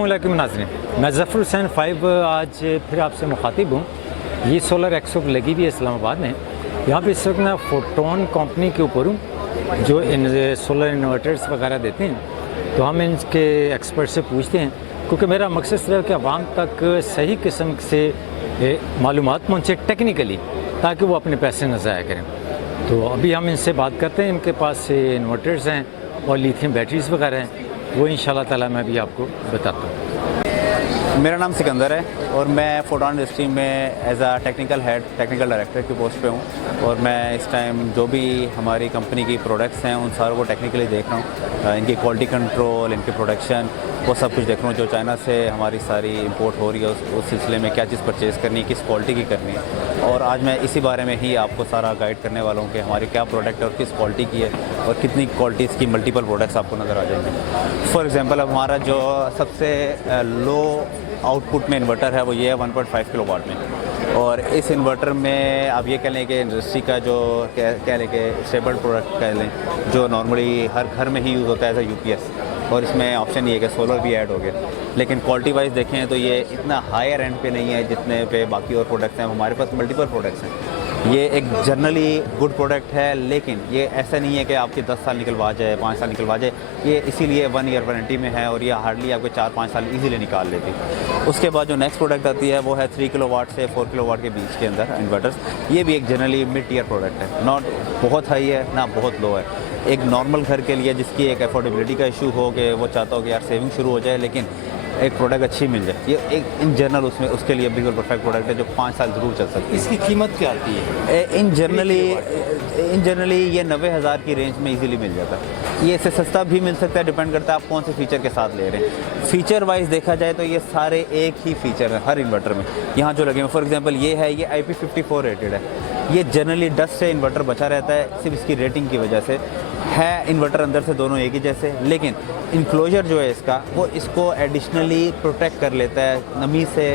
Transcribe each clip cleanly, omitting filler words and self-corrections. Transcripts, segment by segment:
वालेकुम नाज़रीन, मैं ज़फ़र हुसैन 5 आज फिर आपसे मुखातिब हूँ। ये सोलर एक्सपो लगी हुई है इस्लामाबाद में। यहाँ पे इस वक्त मैं फोटोन कंपनी के ऊपर हूँ जो इन सोलर इन्वर्टर्स वगैरह देते हैं। तो हम इनके एक्सपर्ट से पूछते हैं, क्योंकि मेरा मकसद सिर्फ है कि आवाम तक सही किस्म से मालूमात पहुँचे टेक्निकली, ताकि वो अपने पैसे न ज़ाया करें। तो अभी हम इनसे बात करते हैं। इनके पास इन्वर्टर्स हैं और लिथियम बैटरीज़ वगैरह हैं, वो इंशाल्लाह ताला मैं भी आपको बताता हूँ। मेरा नाम सिकंदर है और मैं फोटोन इंडस्ट्री में एज आ टेक्निकल हेड, टेक्निकल डायरेक्टर की पोस्ट पे हूँ। और मैं इस टाइम जो भी हमारी कंपनी की प्रोडक्ट्स हैं उन सारों को टेक्निकली देख रहा हूँ। इनकी क्वालिटी कंट्रोल, इनकी प्रोडक्शन, वो सब कुछ देख रहा हूँ। जो चाइना से हमारी सारी इंपोर्ट हो रही है उस सिलसिले में क्या चीज़ परचेज़ करनी है, किस क्वालिटी की करनी है। और आज मैं इसी बारे में ही आपको सारा गाइड करने वाला हूँ कि हमारी क्या प्रोडक्ट है और किस क्वालिटी की है और कितनी क्वालिटीज़ की मल्टीपल प्रोडक्ट्स आपको नज़र आ जाएंगे। फॉर एग्ज़ाम्पल, अब हमारा जो सबसे लो आउटपुट में इन्वर्टर है वो ये है 1.5 किलोवाट में। और इस इन्वर्टर में आप ये कह लें कि इंडस्ट्री का जो कह लें कि स्टेबल प्रोडक्ट कह लें, जो नॉर्मली हर घर में ही यूज़ होता है एज a UPS। और इसमें ऑप्शन ये है कि सोलर भी ऐड हो गया। लेकिन क्वालिटी वाइज देखें तो ये इतना हायर एंड पे नहीं है जितने पे बाकी और प्रोडक्ट्स हैं। हमारे पास मल्टीपल प्रोडक्ट्स हैं। ये एक जनरली गुड प्रोडक्ट है, लेकिन ये ऐसा नहीं है कि आपके 10 साल निकलवा जाए, 5 साल निकलवा जाए। ये इसीलिए 1 ईयर वारंटी में है और ये हार्डली आपके 4-5 साल इजीली निकाल लेती। उसके बाद जो नेक्स्ट प्रोडक्ट आती है वो है 3 किलोवाट से 4 किलोवाट के बीच के अंदर इन्वर्टर्स। ये भी एक जनरली मिड टीयर प्रोडक्ट है, नॉट बहुत हाई है ना बहुत लो है। एक नॉर्मल घर के लिए जिसकी एक अफोर्डेबिलिटी का इशू हो कि वो चाहता हो कि यार सेविंग शुरू हो जाए लेकिन एक प्रोडक्ट अच्छी मिल जाए, ये एक इन जनरल उसमें उसके लिए बिल्कुल परफेक्ट प्रोडक्ट है जो 5 साल ज़रूर चल सकती है। इसकी कीमत क्या आती है? इन जनरली ये 90,000 की रेंज में इजीली मिल जाता है। ये इससे सस्ता भी मिल सकता है, डिपेंड करता है आप कौन से फीचर के साथ ले रहे हैं। फीचर वाइज देखा जाए तो ये सारे एक ही फीचर है हर इन्वर्टर में यहाँ जो लगे हैं। फॉर एग्जांपल ये है, ये IP54 रेटेड है। ये जनरली डस्ट से इन्वर्टर बचा रहता है सिर्फ इसकी रेटिंग की वजह से। है इन्वर्टर अंदर से दोनों एक ही जैसे, लेकिन इनक्लोजर जो है इसका वो इसको एडिशनली प्रोटेक्ट कर लेता है नमी से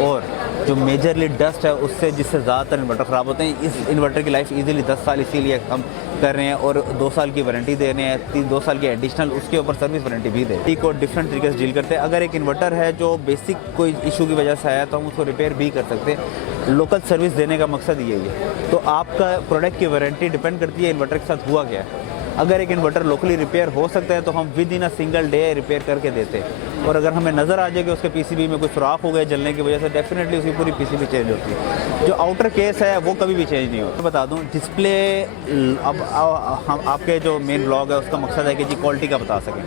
और जो मेजरली डस्ट है उससे, जिससे ज़्यादातर इन्वर्टर ख़राब होते हैं। इस इन्वर्टर की लाइफ इजीली 10 साल इसीलिए हम कर रहे हैं और 2 साल की वारंटी दे रहे हैं, 2 साल की एडिशनल उसके ऊपर सर्विस वारंटी भी दे रहे हैं। को डिफरेंट तरीके से डील करते हैं। अगर एक इन्वर्टर है जो बेसिक कोई इशू की वजह से आया तो हम उसको रिपेयर भी कर सकते हैं। लोकल सर्विस देने का मकसद यही है। तो आपका प्रोडक्ट की वारंटी डिपेंड करती है इन्वर्टर के साथ हुआ क्या है। अगर एक इन्वर्टर लोकली रिपेयर हो सकता है तो हम with in a single day repair करके देते हैं। और अगर हमें नज़र आ जाए कि उसके PCB में कोई सुराख हो गया जलने की वजह से, डेफिनेटली उसकी पूरी PCB चेंज होती है। जो आउटर केस है वो कभी भी चेंज नहीं होता। बता दूं, डिस्प्ले अब हम आपके जो मेन ब्लॉग है उसका मकसद है कि जी क्वालिटी का बता सकें।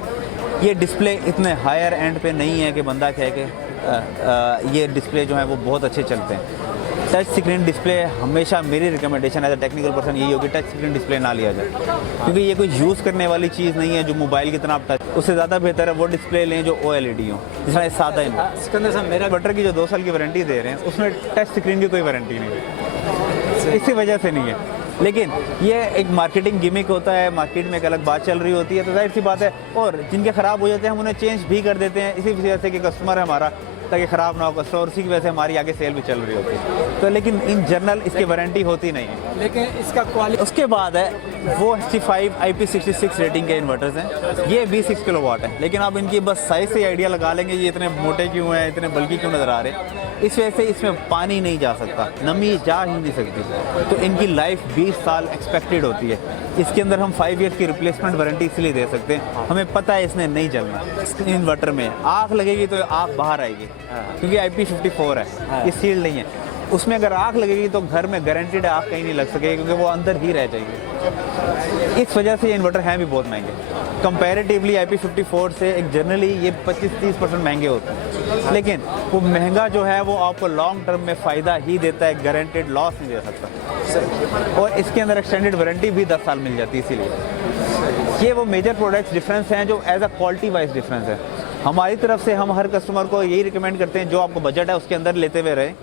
ये डिस्प्ले इतने हायर एंड पे नहीं है कि बंदा कहे कि ये डिस्प्ले जो है वो बहुत अच्छे चलते हैं। टच स्क्रीन डिस्प्ले हमेशा मेरी recommendation as a technical person यही होगी, टच स्क्रीन डिस्प्ले ना लिया जाए, क्योंकि ये कोई यूज़ करने वाली चीज़ नहीं है जो मोबाइल की तरह आप टच। उससे ज़्यादा बेहतर है वो डिस्प्ले लें जो OLED हो, जिसमें सादा सिकंदर साहब, मेरा इन्वर्टर की जो 2 साल की वारंटी दे रहे हैं उसमें टच स्क्रीन की कोई वारंटी नहीं है, इसी वजह से नहीं है। लेकिन ये एक मार्केटिंग गिमिक होता है, मार्केट में एक अलग बात चल रही होती है, तो जाहिर सी बात है। और जिनके ख़राब हो जाते हैं हम उन्हें चेंज भी कर देते हैं इसी वजह से कि कस्टमर है हमारा, ताकि ख़राब ना हो कस्टमर, और उसी की वजह से हमारी आगे सेल भी चल रही होती है। तो लेकिन इन जनरल इसकी वारंटी होती नहीं है। लेकिन इसका क्वालिटी उसके बाद है वो 65 IP66 रेटिंग के इन्वर्टर्स हैं। ये भी 6 किलोवाट है, लेकिन आप इनकी बस साइज़ से आइडिया लगा लेंगे ये इतने मोटे क्यों हैं, इतने बल्कि क्यों नज़र आ रहे हैं। इस वजह से इसमें पानी नहीं जा सकता, नमी जा ही नहीं सकती। तो इनकी लाइफ 20 साल एक्सपेक्टेड होती है। इसके अंदर हम 5 ईयर की रिप्लेसमेंट वारंटी इसलिए दे सकते हैं, हमें पता है इसने नहीं जलना। इन्वर्टर में आग लगेगी तो आग बाहर आएगी, क्योंकि IP54 है, ये सील्ड नहीं है। उसमें अगर आग लगेगी तो घर में गारंटीड आग कहीं नहीं लग सकेगी, क्योंकि वो अंदर ही रह जाएगी। इस वजह से ये इन्वर्टर हैं भी बहुत महंगे कंपैरेटिवली IP54 से। एक जनरली ये 25-30% महंगे होते हैं, लेकिन वो महंगा जो है वो आपको लॉन्ग टर्म में फ़ायदा ही देता है, गारंटीड लॉस नहीं दे सकता। और इसके अंदर एक्सटेंडेड वारंटी भी 10 साल मिल जाती है। इसीलिए ये वो मेजर प्रोडक्ट्स डिफरेंस हैं जो as a quality wise difference है। हमारी तरफ से हम हर कस्टमर को यही रिकमेंड करते हैं जो आपको बजट है उसके अंदर लेते हुए रहें।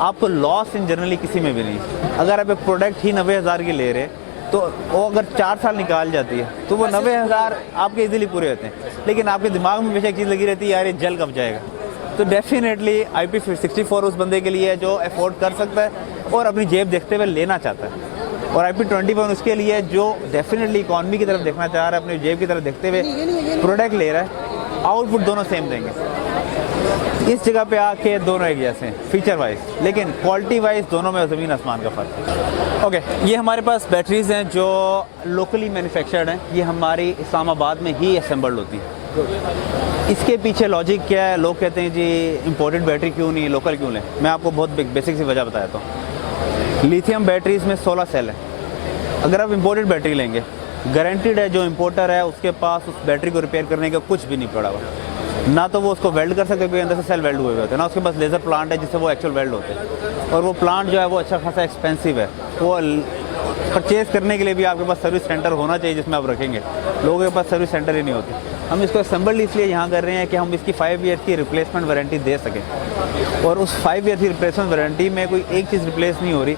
आपको लॉस इन जनरली किसी में भी नहीं। अगर आप एक प्रोडक्ट ही 90,000 की ले रहे तो वो अगर 4 साल निकाल जाती है तो वो 90,000 आपके इजीली पूरे होते हैं। लेकिन आपके दिमाग में हमेशा एक चीज़ लगी रहती है, यार ये जल कब जाएगा। तो डेफिनेटली IP64 उस बंदे के लिए जो अफोर्ड कर सकता है और अपनी जेब देखते हुए लेना चाहता है। और IP21 उसके लिए जो डेफिनेटली इकॉनमी की तरफ देखना चाह रहा है, अपनी जेब की तरफ देखते हुए प्रोडक्ट ले रहा है। आउटपुट दोनों सेम देंगे। इस जगह पे आके दोनों एक जैसे हैं फीचर वाइज, लेकिन क्वालिटी वाइज दोनों में ज़मीन आसमान का फ़र्क है। ओके, ये हमारे पास बैटरीज़ हैं जो लोकली मैन्युफैक्चर्ड हैं, ये हमारी इस्लामाबाद में ही असेंबल्ड होती हैं। इसके पीछे लॉजिक क्या है? लोग कहते हैं जी इंपोर्टेड बैटरी क्यों नहीं, लोकल क्यों लें। मैं आपको बहुत बेसिक सी वजह बताता हूँ। लिथियम बैटरीज़ में 16 सेल है। अगर आप इंपोर्टेड बैटरी लेंगे, गारंटीड है जो इंपोर्टर है उसके पास उस बैटरी को रिपेयर करने का कुछ भी नहीं पड़ा हुआ, ना तो वो उसको वेल्ड कर सकते क्योंकि अंदर से सेल वेल्ड हुए होते हैं, ना उसके पास लेज़र प्लांट है जिससे वो एक्चुअल वेल्ड होते हैं। और वो प्लांट जो है वो अच्छा खासा एक्सपेंसिव है, वो परचेज़ करने के लिए भी आपके पास सर्विस सेंटर होना चाहिए जिसमें आप रखेंगे। लोगों के पास सर्विस सेंटर ही नहीं होते। हम इसको असेंबल्ड इसलिए यहाँ कर रहे हैं कि हम इसकी 5 ईयर की रिप्लेसमेंट वारंटी दे सकें, और उस 5 ईयर की रिप्लेसमेंट वारंटी में कोई एक चीज़ रिप्लेस नहीं हो रही,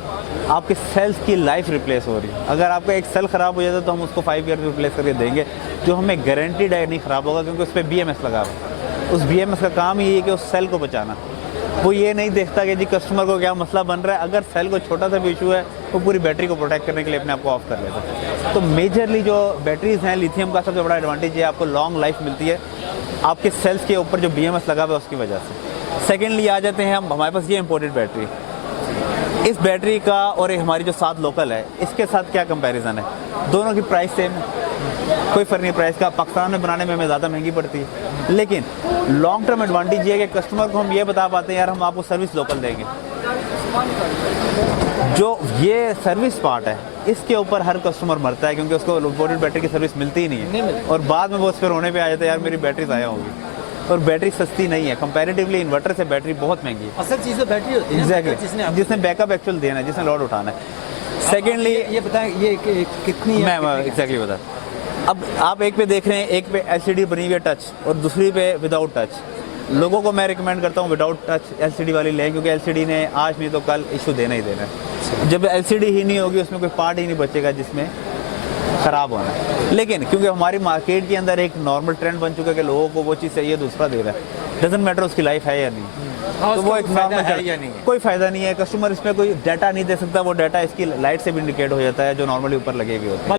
आपके सेल्स की लाइफ रिप्लेस हो रही है। अगर आपका एक सेल ख़राब हो जाता है तो हम उसको 5 ईयर रिप्लेस करके देंगे, जो हमें गारंटीड है नहीं ख़राब होगा, क्योंकि उस पर BMS लगा हुआ है। उस BMS का काम ही है कि उस सेल को बचाना। वो ये नहीं देखता कि जी कस्टमर को क्या मसला बन रहा है। अगर सेल को छोटा सा भी इशू है वो पूरी बैटरी को प्रोटेक्ट करने के लिए अपने आप को ऑफ कर लेता है। तो मेजरली जो बैटरीज़ हैं लिथियम का सबसे बड़ा एडवांटेज है आपको लॉन्ग लाइफ मिलती है आपके सेल्स के ऊपर जो BMS लगा हुआ है उसकी वजह से। सेकेंडली आ जाते हैं हम, हमारे पास ये इंपोर्टेड बैटरी, इस बैटरी का और ये हमारी जो 7 लोकल है इसके साथ क्या कंपैरिजन है? दोनों की प्राइस सेम है, कोई फ़र्क नहीं प्राइस का। पाकिस्तान में बनाने में हमें ज़्यादा महंगी पड़ती है, लेकिन लॉन्ग टर्म एडवांटेज ये है कि कस्टमर को हम ये बता पाते हैं यार हम आपको सर्विस लोकल देंगे। जो ये सर्विस पार्ट है इसके ऊपर हर कस्टमर मरता है क्योंकि उसको इंपोर्टेड बैटरी की सर्विस मिलती ही नहीं है, और बाद में वो उस पर रोने पे आ जाता है यार मेरी बैटरी ज़ाया होगी। और बैटरी सस्ती नहीं है, कंपैरेटिवली इन्वर्टर से बैटरी बहुत महंगी है। असल चीज़ तो बैटरी होती है एग्जैक्टली, जिसने बैकअप एक्चुअल देना है, जिसने लोड उठाना है। सेकेंडली ये बताएं ये कितनी है? मैं एग्जैक्टली बता, अब आप एक पे देख रहे हैं, एक पे LCD बनी हुई है टच और दूसरी पे विदाउट टच। लोगों को मैं रिकमेंड करता हूँ विदाउट टच LCD वाली लें, क्योंकि LCD ने आज नहीं तो कल इशू देना ही देना है। जब LCD ही नहीं होगी उसमें कोई पार्ट ही नहीं बचेगा जिसमें ख़राब होना है। लेकिन क्योंकि हमारी मार्केट के अंदर एक नॉर्मल ट्रेंड बन चुका है कि लोगों को वो चीज़ चाहिए दूसरा दे रहा है, डजंट मैटर उसकी लाइफ है या नहीं। तो वो एक नॉर्मल है या नहीं है? कोई फ़ायदा नहीं है। कस्टमर इसमें कोई डाटा नहीं दे सकता, वो डाटा इसकी लाइट से भी इंडिकेट हो जाता है जो नॉर्मली ऊपर लगे हुए होते हैं।